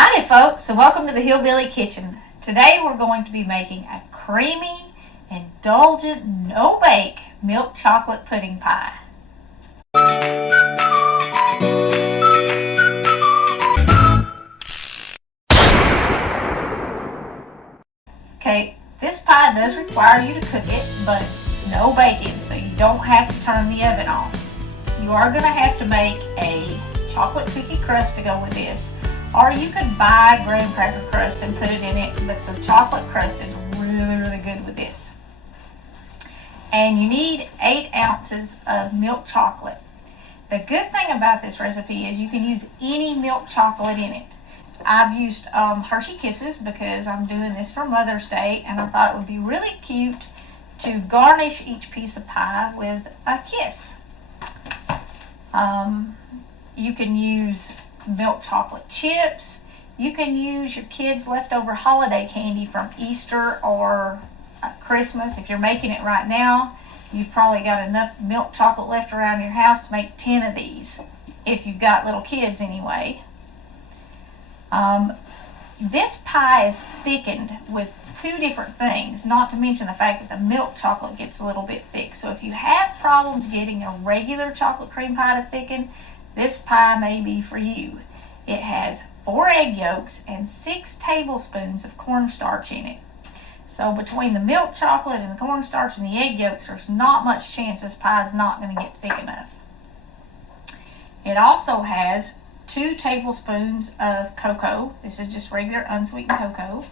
Howdy folks, and welcome to the Hillbilly Kitchen. Today we're going to be making a creamy, indulgent, no-bake milk chocolate pudding pie. Okay, this pie does require you to cook it, but no baking, so you don't have to turn the oven off. You are going to have to make a chocolate cookie crust to go with this. Or you could buy graham cracker crust and put it in it, but the chocolate crust is really good with this. And you need 8 ounces of milk chocolate. The good thing about this recipe is you can use any milk chocolate in it. I've used Hershey Kisses because I'm doing this for Mother's Day, and I thought it would be really cute to garnish each piece of pie with a kiss. You can use milk chocolate chips. You can use your kids' leftover holiday candy from Easter or Christmas. If you're making it right now, you've probably got enough milk chocolate left around your house to make 10 of these, if you've got little kids anyway. This pie is thickened with 2 different things, not to mention the fact that the milk chocolate gets a little bit thick. So if you have problems getting a regular chocolate cream pie to thicken, this pie may be for you. It has 4 egg yolks and 6 tablespoons of cornstarch in it. So between the milk chocolate and the cornstarch and the egg yolks, there's not much chance this pie is not going to get thick enough. It also has 2 tablespoons of cocoa. This is just regular unsweetened cocoa.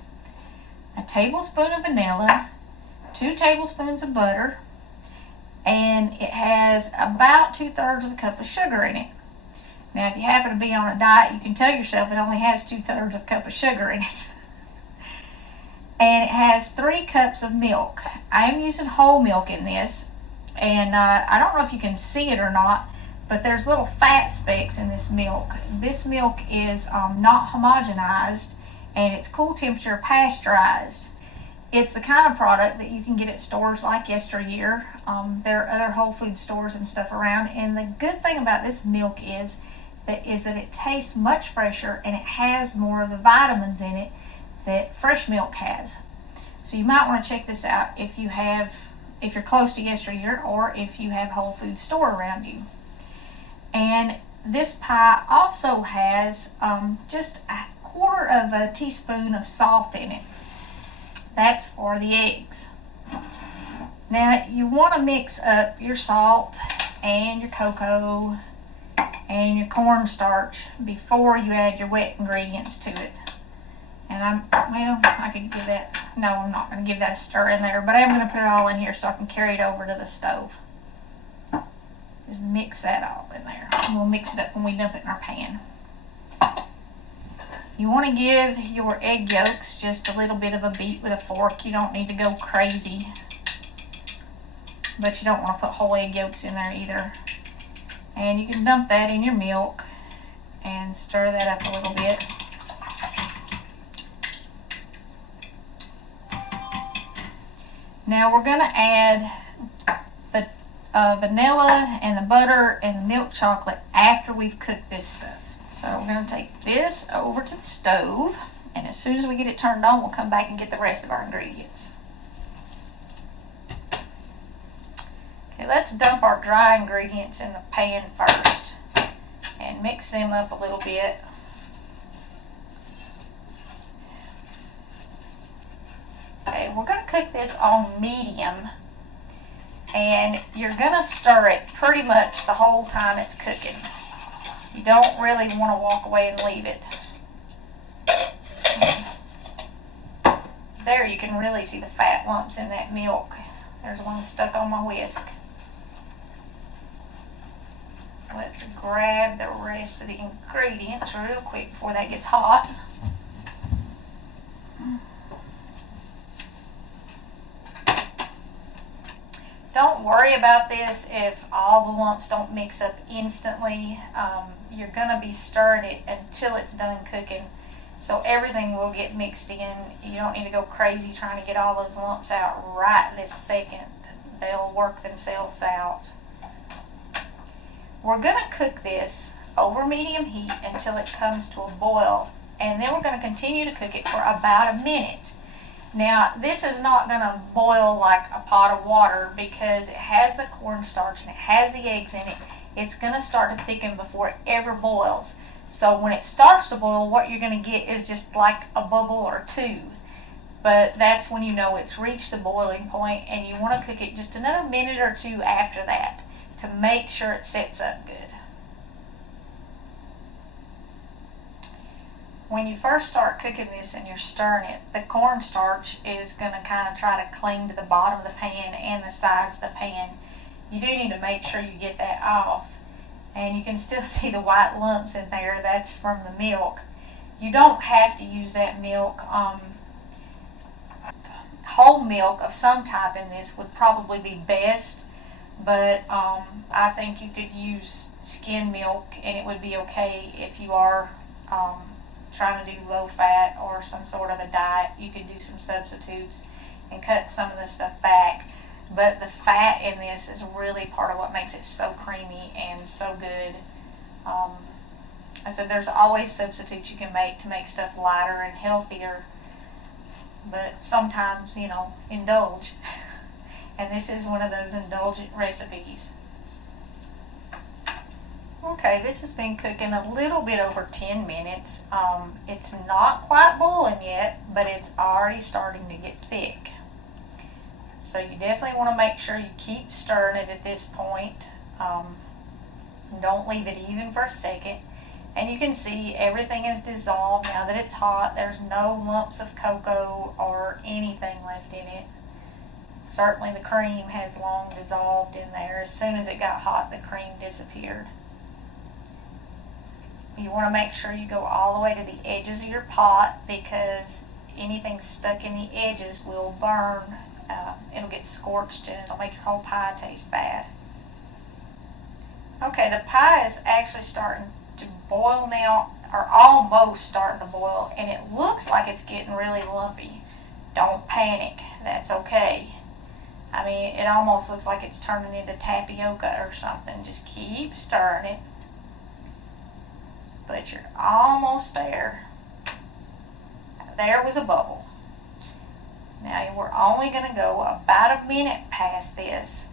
A tablespoon of vanilla, 2 tablespoons of butter, and it has about 2/3 of a cup of sugar in it. Now, if you happen to be on a diet, you can tell yourself it only has 2/3 of a cup of sugar in it. And it has 3 cups of milk. I am using whole milk in this, and I don't know if you can see it or not, but there's little fat specks in this milk. This milk is not homogenized, and it's cool temperature pasteurized. It's the kind of product that you can get at stores like yesteryear. There are other Whole Food stores and stuff around, and the good thing about this milk is that it tastes much fresher, and it has more of the vitamins in it that fresh milk has. So you might want to check this out if you're close to yesteryear, or if you have Whole Food store around you. And this pie also has just a 1/4 teaspoon of salt in it. That's for the eggs. Now you want to mix up your salt and your cocoa and your cornstarch before you add your wet ingredients to it. And I could give that, no, I'm not going to give that a stir in there, but I'm going to put it all in here so I can carry it over to the stove. Just mix that all in there. And we'll mix it up when we dump it in our pan. You want to give your egg yolks just a little bit of a beat with a fork. You don't need to go crazy, but you don't want to put whole egg yolks in there either. And you can dump that in your milk and stir that up a little bit. Now we're going to add the vanilla and the butter and the milk chocolate after we've cooked this stuff. So we're going to take this over to the stove, and as soon as we get it turned on, we'll come back and get the rest of our ingredients. Okay, let's dump our dry ingredients in the pan first and mix them up a little bit. Okay, we're going to cook this on medium, and you're going to stir it pretty much the whole time it's cooking. You don't really want to walk away and leave it. There you can really see the fat lumps in that milk. There's one stuck on my whisk. Let's grab the rest of the ingredients real quick before that gets hot. Don't worry about this if all the lumps don't mix up instantly. You're going to be stirring it until it's done cooking, so everything will get mixed in. You don't need to go crazy trying to get all those lumps out right this second. They'll work themselves out. We're going to cook this over medium heat until it comes to a boil. and then we're going to continue to cook it for about a minute. Now, this is not going to boil like a pot of water because it has the cornstarch and it has the eggs in it. It's going to start to thicken before it ever boils. So when it starts to boil, what you're going to get is just like a bubble or two. But that's when you know it's reached the boiling point, and you want to cook it just another minute or two after that to make sure it sets up good. When you first start cooking this and you're stirring it, the cornstarch is going to kind of try to cling to the bottom of the pan and the sides of the pan. You do need to make sure you get that off. And you can still see the white lumps in there. That's from the milk. You don't have to use that milk. Whole milk of some type in this would probably be best, but I think you could use skim milk and it would be okay if you are trying to do low fat or some sort of a diet. You could do some substitutes and cut some of the stuff back, but the fat in this is really part of what makes it so creamy and so good. I said there's always substitutes you can make to make stuff lighter and healthier, but sometimes, you know, indulge. And this is one of those indulgent recipes. Okay, this has been cooking a little bit over 10 minutes. It's not quite boiling yet, but it's already starting to get thick. So you definitely want to make sure you keep stirring it at this point. Don't leave it even for a second. And you can see everything is dissolved now that it's hot. There's no lumps of cocoa or anything left in it. Certainly the cream has long dissolved in there. As soon as it got hot, the cream disappeared. You want to make sure you go all the way to the edges of your pot, because anything stuck in the edges will burn. It'll get scorched and it'll make your whole pie taste bad. Okay, the pie is actually starting to boil now, or almost starting to boil, and it looks like it's getting really lumpy. Don't panic. That's okay. I mean, it almost looks like it's turning into tapioca or something. Just keep stirring it. But you're almost there. There was a bubble. Now we're only going to go about a minute past this,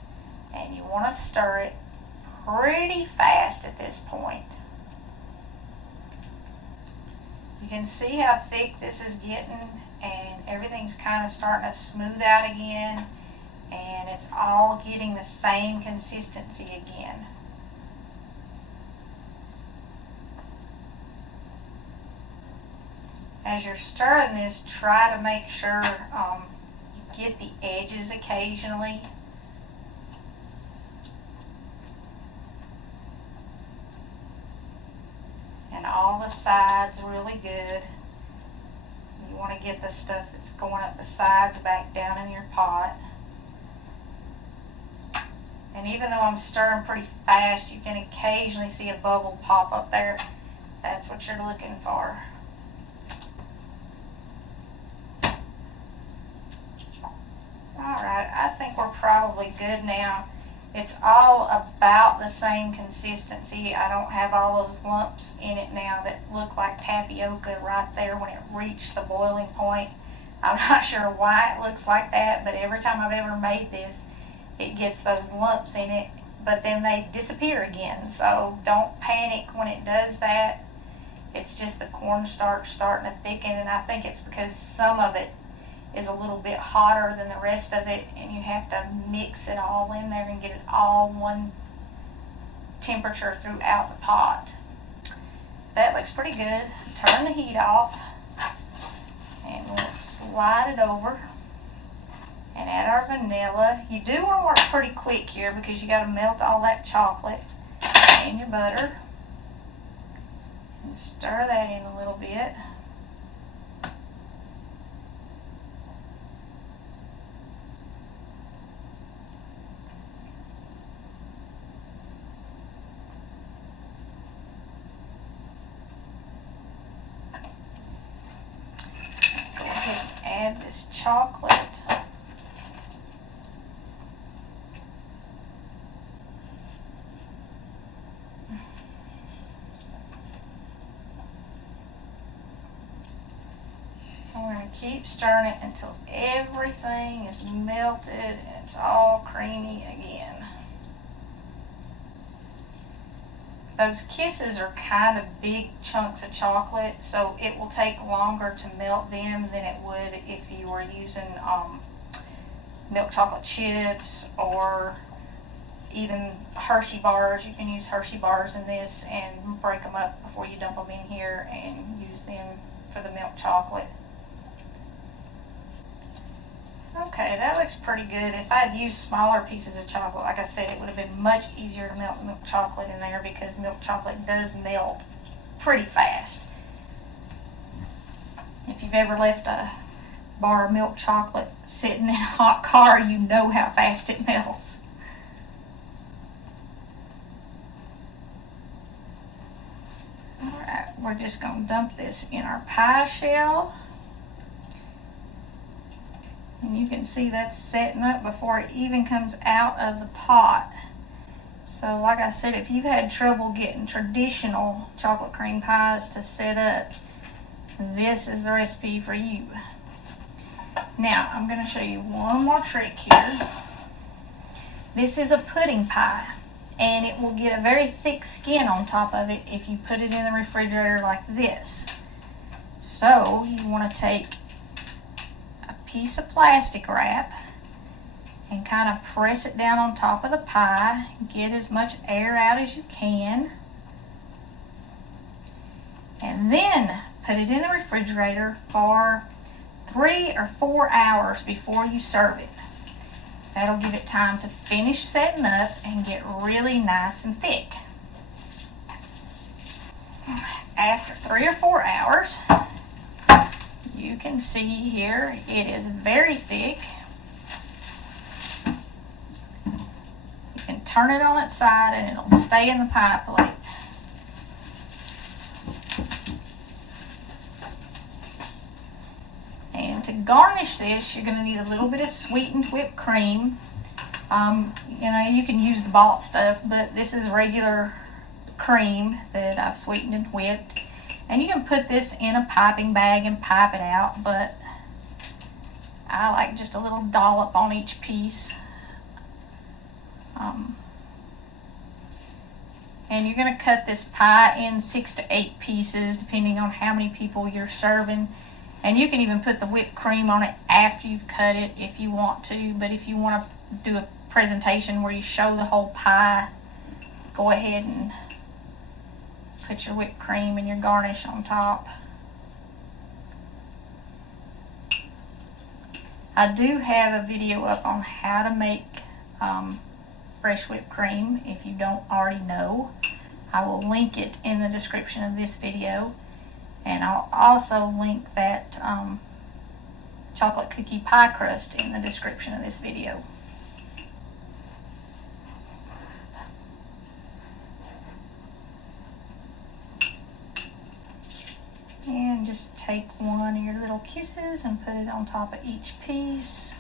and you want to stir it pretty fast at this point. You can see how thick this is getting, and everything's kind of starting to smooth out again, and it's all getting the same consistency again. As you're stirring this, try to make sure you get the edges occasionally. And all the sides really good. You want to get the stuff that's going up the sides back down in your pot. And even though I'm stirring pretty fast, you can occasionally see a bubble pop up there. That's what you're looking for. Alright, I think we're probably good now. It's all about the same consistency. I don't have all those lumps in it now that look like tapioca right there when it reached the boiling point. I'm not sure why it looks like that, but every time I've ever made this, it gets those lumps in it, but then they disappear again. So don't panic when it does that. It's just the cornstarch starting to thicken, and I think it's because some of it is a little bit hotter than the rest of it, and you have to mix it all in there and get it all one temperature throughout the pot. That looks pretty good. Turn the heat off, and we'll slide it over and add our vanilla. You do want to work pretty quick here because you got to melt all that chocolate and your butter, and stir that in a little bit. Add this chocolate. And we're going to keep stirring it until everything is melted and it's all creamy again. Those kisses are kind of big chunks of chocolate, so it will take longer to melt them than it would if you were using milk chocolate chips or even Hershey bars. You can use Hershey bars in this and break them up before you dump them in here and use them for the milk chocolate. Okay, that looks pretty good. If I had used smaller pieces of chocolate, like I said, it would have been much easier to melt milk chocolate in there because milk chocolate does melt pretty fast. If you've ever left a bar of milk chocolate sitting in a hot car, you know how fast it melts. Alright, we're just going to dump this in our pie shell. And you can see that's setting up before it even comes out of the pot. So like I said, if you've had trouble getting traditional chocolate cream pies to set up, this is the recipe for you. Now, I'm going to show you one more trick here. This is a pudding pie, and it will get a very thick skin on top of it if you put it in the refrigerator like this. So, you want to take piece of plastic wrap and kind of press it down on top of the pie. Get as much air out as you can, and then put it in the refrigerator for 3 or 4 hours before you serve it. That'll give it time to finish setting up and get really nice and thick. After 3 or 4 hours, you can see here it is very thick. You can turn it on its side and it'll stay in the pie plate. And to garnish this, you're going to need a little bit of sweetened whipped cream. You know, you can use the bought stuff, but this is regular cream that I've sweetened and whipped. And you can put this in a piping bag and pipe it out, but I like just a little dollop on each piece. And you're going to cut this pie in 6 to 8 pieces, depending on how many people you're serving. And you can even put the whipped cream on it after you've cut it if you want to. But if you want to do a presentation where you show the whole pie, go ahead and put your whipped cream and your garnish on top. I do have a video up on how to make fresh whipped cream if you don't already know. I will link it in the description of this video, and I'll also link that chocolate cookie pie crust in the description of this video. And just take one of your little kisses and put it on top of each piece.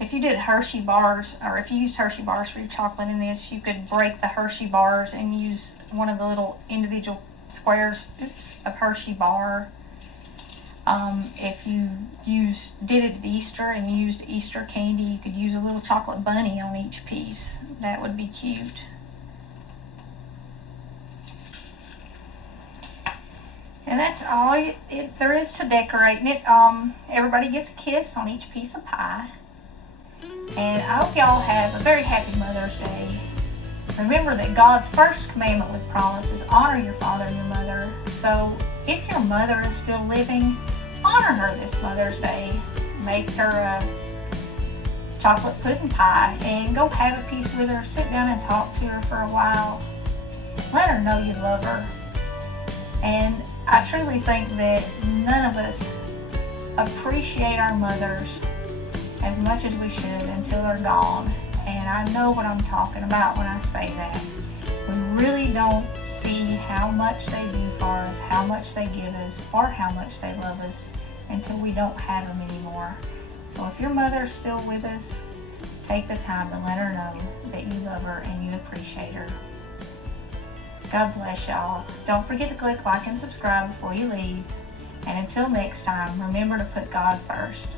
If you did Hershey bars, or if you used Hershey bars for your chocolate in this, you could break the Hershey bars and use one of the little individual squares of Hershey bar. If you did it at Easter and used Easter candy, you could use a little chocolate bunny on each piece. That would be cute. And that's all there is to decorating it. Everybody gets a kiss on each piece of pie. And I hope y'all have a very happy Mother's Day. Remember that God's first commandment with promise is honor your father and your mother. So if your mother is still living, honor her this Mother's Day. Make her a chocolate pudding pie and go have a piece with her. Sit down and talk to her for a while. Let her know you love her. And I truly think that none of us appreciate our mothers as much as we should until they're gone. And I know what I'm talking about when I say that. We really don't see how much they do for us, how much they give us, or how much they love us until we don't have them anymore. So if your mother's still with us, take the time to let her know that you love her and you appreciate her. God bless y'all. Don't forget to click like and subscribe before you leave. And until next time, remember to put God first.